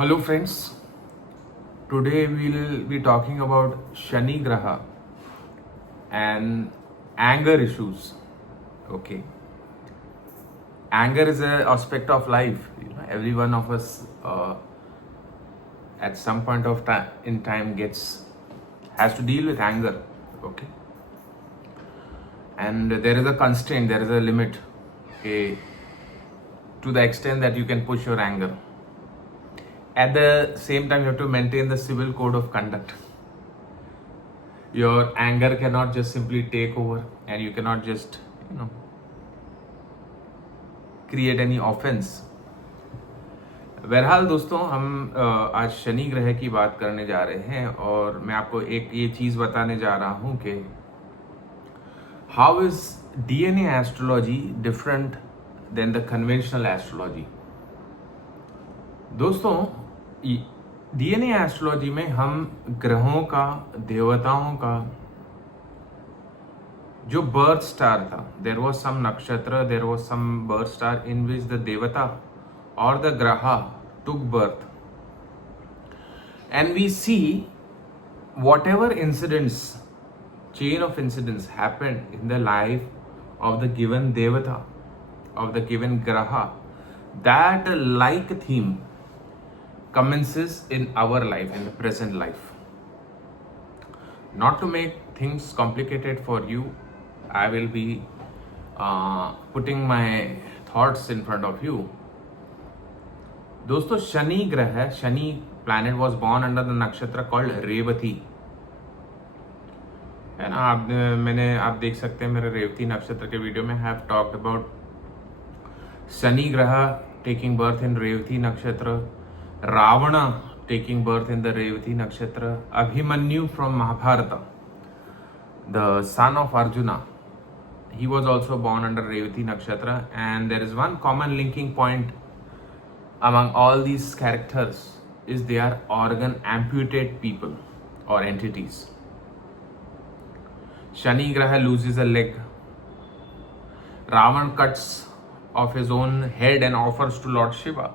Hello friends, today we'll be talking about Shani Graha and anger issues. Okay, anger is an aspect of life. Every one of us at some point of time in time has to deal with anger. Okay, and there is a constraint, there is a limit. Okay, to the extent that you can push your anger. At the same time, you have to maintain the civil code of conduct. Your anger cannot just simply take over, and you cannot just, create any offense. बहरहाल दोस्तों, हम आज शनि ग्रह की बात करने जा रहे हैं और मैं आपको एक ये चीज बताने जा रहा हूं कि how is DNA astrology different than the conventional astrology. दोस्तों, डीएनए एस्ट्रोलॉजी में हम ग्रहों का, देवताओं का जो बर्थ स्टार था, देर was some nakshatra, there was some birth star in which the devata और the graha took birth, and we see whatever incidents, chain of incidents happened in the life of the given devata, of the given graha, that like theme commences in our life, in the present life. Not to make things complicated for you, I will be putting my thoughts in front of you. दोस्तों, शनि ग्रह, Shani planet was born under the nakshatra called Revati, है ना. आप देख सकते हैं मेरे रेवती नक्षत्र के वीडियो में हैव टॉक्ड अबाउट शनि ग्रह टेकिंग बर्थ इन रेवती नक्षत्र, Ravan taking birth in the Revati Nakshatra, Abhimanyu from Mahabharata, the son of Arjuna, he was also born under Revati Nakshatra, and there is one common linking point among all these characters is they are organ amputate people or entities. Shani Graha loses a leg, Ravan cuts off his own head and offers to Lord Shiva,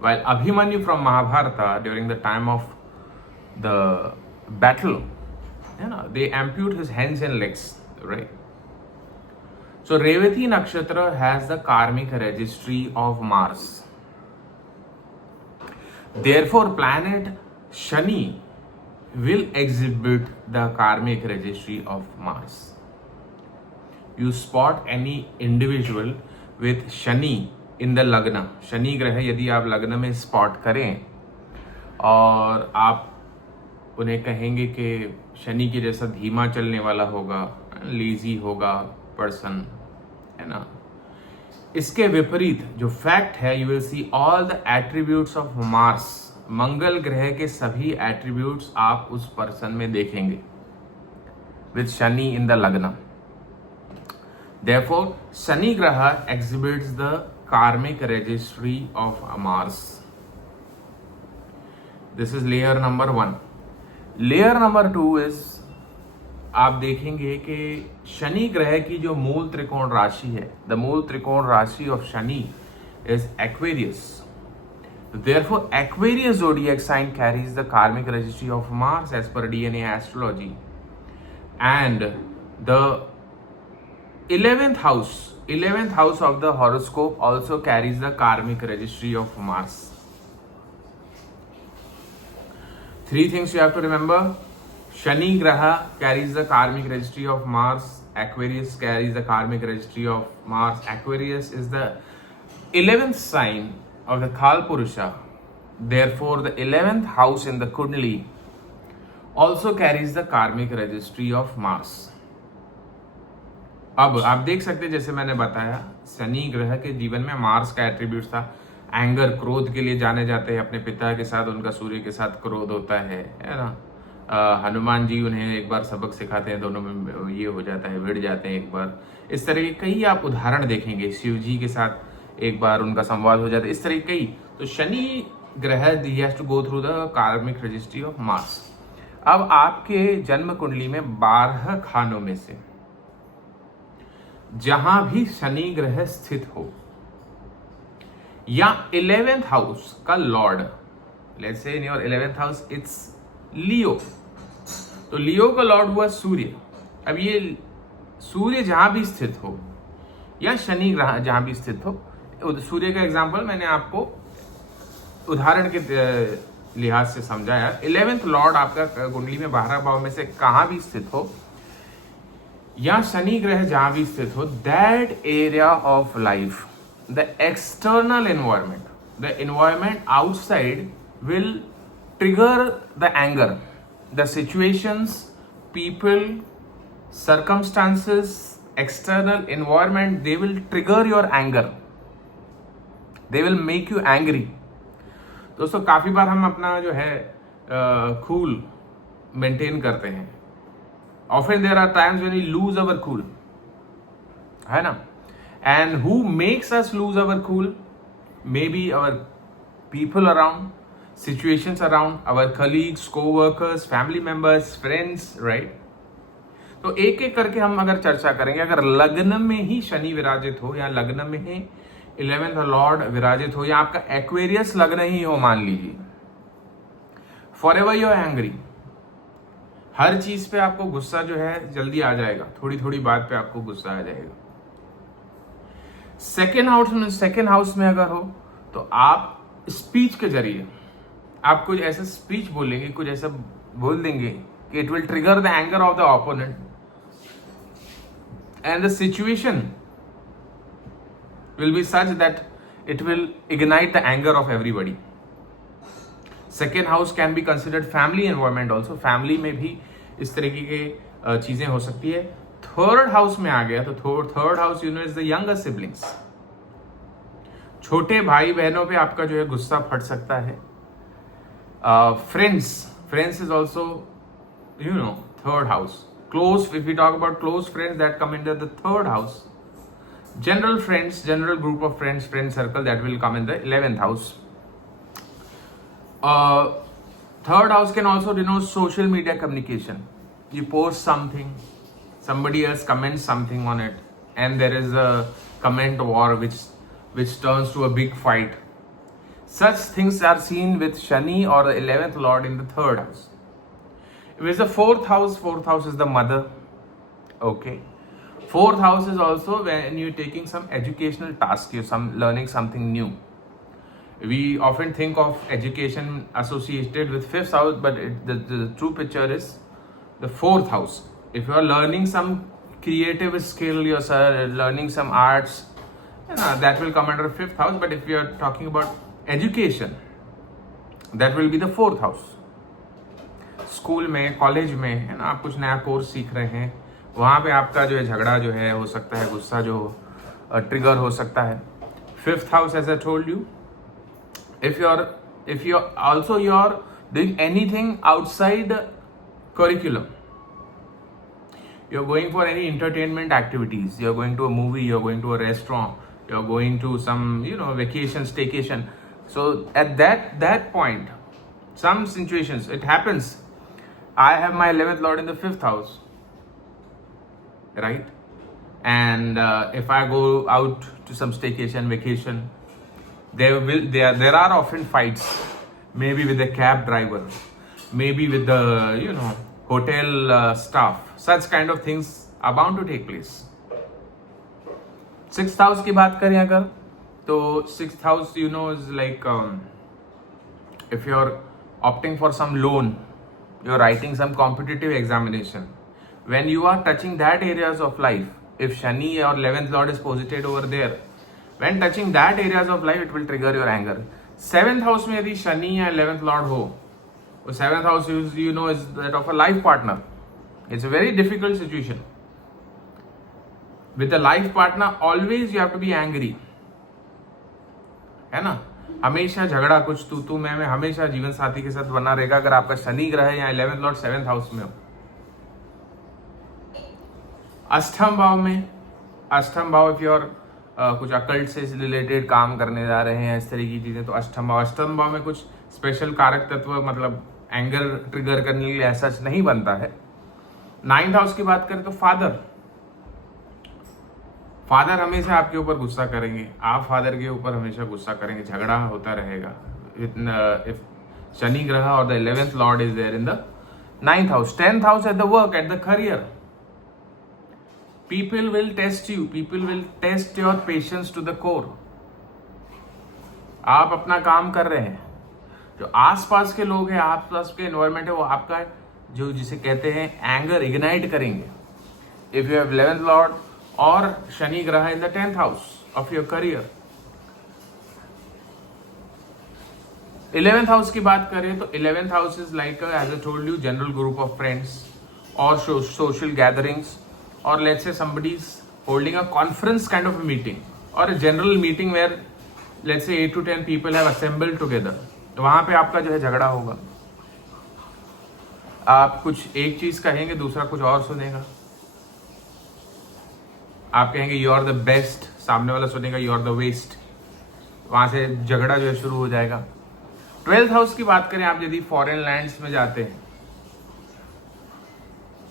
while Abhimanyu from Mahabharata, during the time of the battle, they ampute his hands and legs, right? So Revati Nakshatra has the karmic registry of Mars. Therefore, planet Shani will exhibit the karmic registry of Mars. You spot any individual with Shani in the लग्न, शनि ग्रह यदि आप लग्न में spot करें और आप उन्हें कहेंगे कि शनि के जैसा धीमा चलने वाला होगा, लेजी होगा पर्सन, है ना. इसके विपरीत जो फैक्ट है, you will see all the attributes of Mars, मंगल ग्रह के सभी एट्रीब्यूट्स आप उस पर्सन में देखेंगे with Shani in the lagna. Therefore, Shani Graha exhibits the karmic registry of Mars. This is layer number 1. Layer number 2 is, आप देखेंगे कि शनि ग्रह की जो मूल त्रिकोण राशि है, the मूल त्रिकोण राशि of Shani is Aquarius. Therefore, Aquarius zodiac sign carries the karmic registry of Mars as per DNA astrology, and the 11th house of the horoscope also carries the karmic registry of Mars. 3 things you have to remember. Shani Graha carries the karmic registry of Mars. Aquarius carries the karmic registry of Mars. Aquarius is the 11th sign of the Kalpurusha. Therefore, the 11th house in the Kundali also carries the karmic registry of Mars. अब आप देख सकते हैं, जैसे मैंने बताया, शनि ग्रह के जीवन में मार्स का एट्रीब्यूट था एंगर, क्रोध के लिए जाने जाते हैं. अपने पिता के साथ उनका सूर्य के साथ क्रोध होता है ना. हनुमान जी उन्हें एक बार सबक सिखाते हैं, दोनों में ये हो जाता है, भिड़ जाते हैं एक बार. इस तरह के कई आप उदाहरण देखेंगे. शिव जी के साथ एक बार उनका संवाद हो जाता है. इस तरह कई. तो शनि ग्रह ही has to go through the karmic registry of Mars. अब आपके जन्म कुंडली में 12 खानों में से जहां भी शनि ग्रह स्थित हो, या 11th हाउस का lord, let's say in your 11th house it's Leo, तो लियो का लॉर्ड हुआ सूर्य। अब ये सूर्य जहां भी स्थित हो या शनि ग्रह जहां भी स्थित हो, सूर्य का एग्जांपल मैंने आपको उदाहरण के लिहाज से समझाया। 11th लॉर्ड आपका कुंडली में 12 भाव में से कहां भी स्थित हो या शनि ग्रह जहां भी स्थित हो, that area of life, the external environment, the environment outside will trigger the anger, the situations, people, circumstances, external environment, they will trigger your anger, they will make you angry। दोस्तों काफी बार हम अपना जो है cool maintain करते हैं, often there are times when we lose our cool, है ना, and who makes us lose our cool? Maybe our people around, situations around, our colleagues, co-workers, family members, friends, right? तो एक एक करके हम अगर चर्चा करेंगे, अगर लग्न में ही शनि विराजित हो या लग्न में ही 11th लॉर्ड विराजित हो या आपका एक्वेरियस लग्न ही हो, मान लीजिए, फॉरएवर यू आर एंग्री, हर चीज पे आपको गुस्सा जो है जल्दी आ जाएगा, थोड़ी थोड़ी बात पे आपको गुस्सा आ जाएगा। सेकेंड हाउस में अगर हो तो आप स्पीच के जरिए आप कुछ ऐसा स्पीच बोलेंगे, कुछ ऐसा बोल देंगे कि it will trigger the anger of the opponent and the situation will be such that it will ignite the anger of everybody. Second house can be considered family environment also, family में भी इस तरीके के चीजें हो सकती है। Third house में आ गया तो third house you know is the younger siblings, छोटे भाई बहनों पे आपका जो है गुस्सा फट सकता है। friends is also you know third house, close, if we talk about close friends that come into the third house, general friends, general group of friends, friend circle, that will come in the 11th house. Third house can also denote social media communication, you post something, somebody else comments something on it, and there is a comment war which turns to a big fight. Such things are seen with Shani or the 11th lord in the third house. If it's the fourth house is the mother. Okay. Fourth house is also when you're taking some educational task, you're learning something new. We often think of education associated with fifth house, but the true picture is the fourth house. If you are learning some creative skill, you're learning some arts, that will come under fifth house. But if you are talking about education, that will be the fourth house. School में, college में, है ना, आप कुछ नया course सीख रहे हैं, वहां पे आपका जो है झगड़ा जो है हो सकता है, गुस्सा जो ट्रिगर हो सकता है। Fifth house, as I told you, if you also you're doing anything outside curriculum, you're going for any entertainment activities, you're going to a movie, you're going to a restaurant, you're going to some vacation, staycation. So at that point, some situations it happens, I have my 11th lord in the 5th house, right? And if I go out to some staycation, vacation, there are often fights, maybe with the cab driver, maybe with the hotel staff. Such kind of things are bound to take place. 6th house की बात करें अगर, तो 6th house is like if you're opting for some loan, you're writing some competitive examination, when you are touching that areas of life, if Shani or 11th lord is posited over there, when touching that areas of life, it will trigger your anger. 7th house में यदि शनि या 11th lord हो, तो 7th house is that of a life partner. It's a very difficult situation. With a life partner, always you have to be angry, है ना, हमेशा झगड़ा, कुछ तू मैं हमेशा जीवन साथी के साथ बना रहेगा अगर आपका शनि ग्रह या 11th लॉर्ड 7th हाउस में हो। अष्टम भाव इफ योर कुछ अकल्ट से रिलेटेड काम करने जा रहे हैं, इस तरह की चीजें, तो अष्टम भाव में कुछ स्पेशल कारक तत्व, मतलब एंगर ट्रिगर करने के लिए ऐसा नहीं बनता है। 9th हाउस की बात करें तो फादर हमेशा आपके ऊपर गुस्सा करेंगे, आप फादर के ऊपर हमेशा गुस्सा करेंगे, झगड़ा होता रहेगा. इफ शनि ग्रह और the 11th lord is there in the 9th house, 10th house at the work, at the career. People will test you, people will test your patience to the core. आप अपना काम कर रहे हैं, जो आसपास के लोग हैं, आसपास के एनवायरमेंट है, वो आपका जो जिसे कहते हैं एंगर इग्नाइट करेंगे. If you have 11th lord और शनि ग्रह in the 10th house of your career. 11th house की बात करें तो 11th house is like as I told you general group of friends और social gatherings, or let's say somebody is holding a conference kind of a meeting or a general meeting where let's say 8 to 10 people have assembled together. तो वहां पे आपका जो है झगड़ा होगा. आप कुछ एक चीज कहेंगे, दूसरा कुछ और सुनेगा. आप कहेंगे यू आर द बेस्ट, सामने वाला सुनेगा यू आर द वेस्ट. वहां से झगड़ा जो है शुरू हो जाएगा. 12th हाउस की बात करें, आप यदि फॉरेन लैंड्स में जाते हैं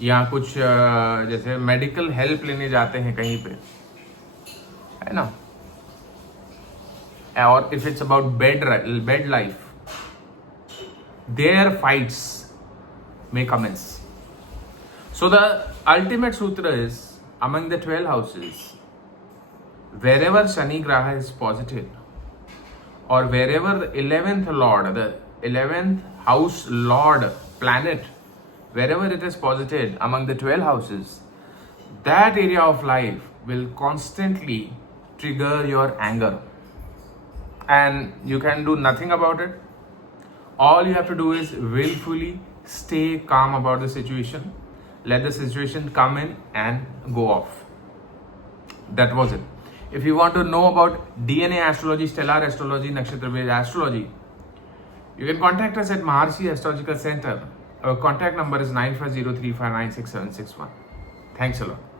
या कुछ जैसे मेडिकल हेल्प लेने जाते हैं कहीं पे, है ना, और if it's about bed life, their fights may commence. So the ultimate sutra is among the 12 houses, wherever Shani Graha is positive or wherever the 11th lord, the 11th house lord planet, wherever it is posited among the 12 houses, that area of life will constantly trigger your anger and you can do nothing about it. All you have to do is willfully stay calm about the situation, let the situation come in and go off. That was it. If you want to know about DNA astrology, stellar astrology, nakshatra based astrology, you can contact us at Maharshi Astrological Center. Our contact number is 9503596761. Thanks a lot.